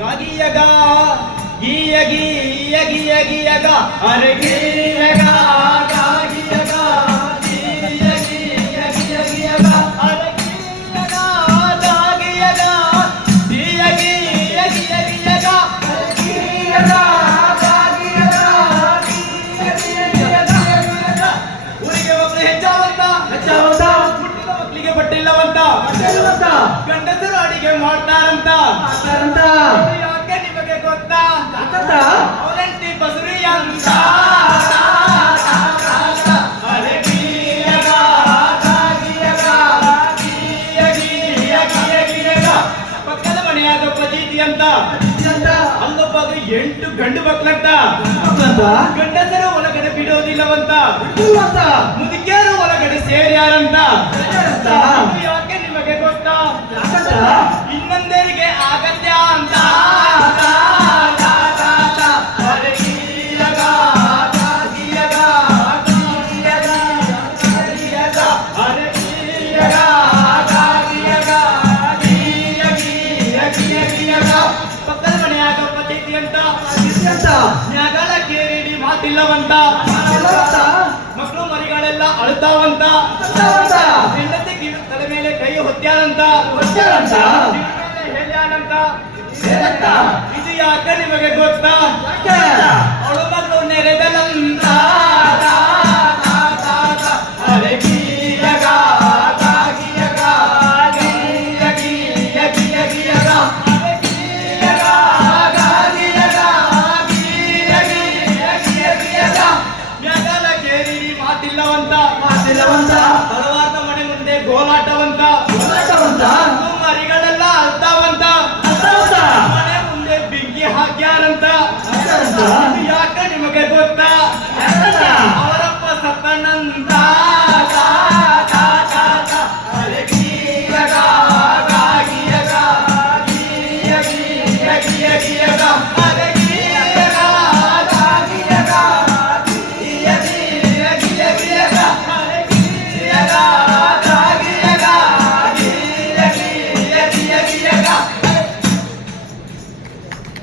ಗಾಗಿಯಗ ಗೀಯ ಗೀಯ ಗೀಯ ಗೀಯಗ ಅರೆ ಗೀಯಗ ಗಾಗಿಯಗ ಗೀಯ ಗೀಯ ಗೀಯ ಗೀಯಗ ಅರೆ ಗೀಯಗ ಗಾಗಿಯಗ ಗೀಯ ಗೀಯ ಗೀಯ ಗೀಯಗ ಅರೆ ಗೀಯಗ ಗಾಗಿಯಗ ಗೀಯ ಗೀಯ ಗೀಯ ಗೀಯಗ ಊರಿಗೆ ಒಬ್ಬರು ಹೆಚ್ಚಾವಂತ ಹೆಚ್ಚಾವಂತ ಹುಟ್ಟಿದ ಮಕ್ಕಳಿಗೆ ಬಟ್ಟಿಲ್ಲವಂತ ಬಟ್ಟಿಲ್ಲವಂತ. ಗಂಡಸರು ಅಡಿಗೆ ಮಾಡ್ತಾರಂತ ಮಾಡ್ತಾರಂತ ಮನೆಯಾದ ಪ್ರತೀತಿ ಅಂತ? ಅಲ್ಲೊಬ್ಬ ಎಂಟು ಗಂಡು ಮಕ್ಕಳಂತ ಗಂಡಸರು ಒಳಗಡೆ ಬಿಡೋದಿಲ್ಲವಂತ? ಮುದುಕಿಯರು ಒಳಗಡೆ ಸೇರ್ಯಾರಂತ. ಯಾಕೆ ನಿಮಗೆ ಗೊತ್ತ? ಇನ್ನೊಂದರಿಗೆ ಅಗತ್ಯ ಅಂತ? ಮಾತಿಲ್ಲವಂತ ಮಕ್ಕಳು ಮರಿಗಳೆಲ್ಲ ಅಳುತ್ತಾವಂತ ಅಳ್ತಾವಂತ. ಹೆಂಡತಿ ತಲೆ ಮೇಲೆ ಕೈ ಹೊತ್ತಂತ ಹೇಳ್ಯಾನಂತ? ಇದು ಯಾಕೆ ನಿಮಗೆ ಗೊತ್ತಾ? ಅವಳು ಮಾತಿಲ್ಲವಂತ ಮಾತಿಲ್ಲವಂತ. ತಡವಾದ ಮನೆ ಮುಂದೆ ಗೋಲಾಟವಂತ ಗೋಲಾಟವಂತ ಮರಿಗಳೆಲ್ಲ ಅಳ್ತಾವಂತ ಅಳ್ತಾವಂತ. ಮನೆ ಮುಂದೆ ಬಿಗ್ಗಿ ಹಾಕ್ಯಾರಂತ ಯಾಕ ನಿಮಗೆ ಗೊತ್ತಾ? ಅವರಪ್ಪ ಸತ್ತನಂತ